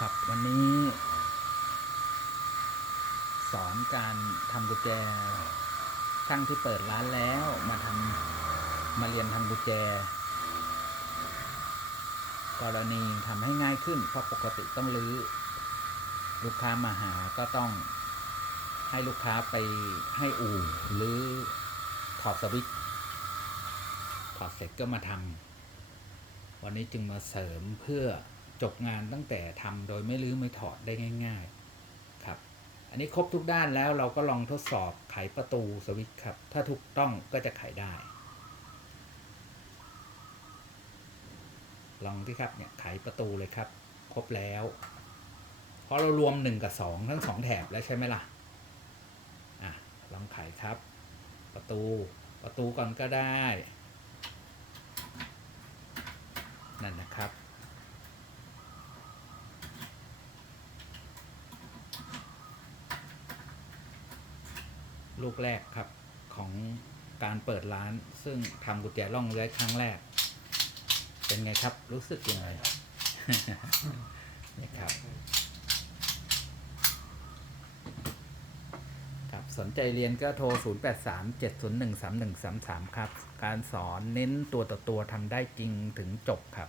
ครับวันนี้ สอนการทำกุญแจ ช่างที่เปิดร้านแล้วมาทำมาเรียนทำกุญแจ กรณีทำให้ง่ายขึ้น เพราะปกติต้องรื้อ ลูกค้ามาหาก็ต้องให้ลูกค้าไปให้อู่หรือถอดสวิตช์ถอดเสร็จก็มาทำวันนี้จึงมาเสริมเพื่อ จบงานตั้งแต่ทำโดยไม่รื้อไม่ถอดได้ง่าย ๆ ครับ อันนี้ครบทุกด้านแล้วเราก็ลองทดสอบไขประตูสวิตช์ครับ ถ้าถูกต้องก็จะไขได้ ลองที่ครับเนี่ยไขประตูเลยครับ ครบแล้วเพราะเรารวมหนึ่งกับสองทั้งสองแถบแล้วใช่ไหมล่ะอะลองไขครับ ประตูประตูก่อนก็ได้ นั่นนะครับ ลูกแรกครับของการเปิดร้าน ซึ่งทำกุญแจล่องเลื้อยครั้งแรก เป็นไงครับรู้สึกยังไงนี่ครับ ครับสนใจเรียนก็โทร 0837013133 ครับ การสอนเน้นตัวต่อตัวทำได้จริงถึงจบครับ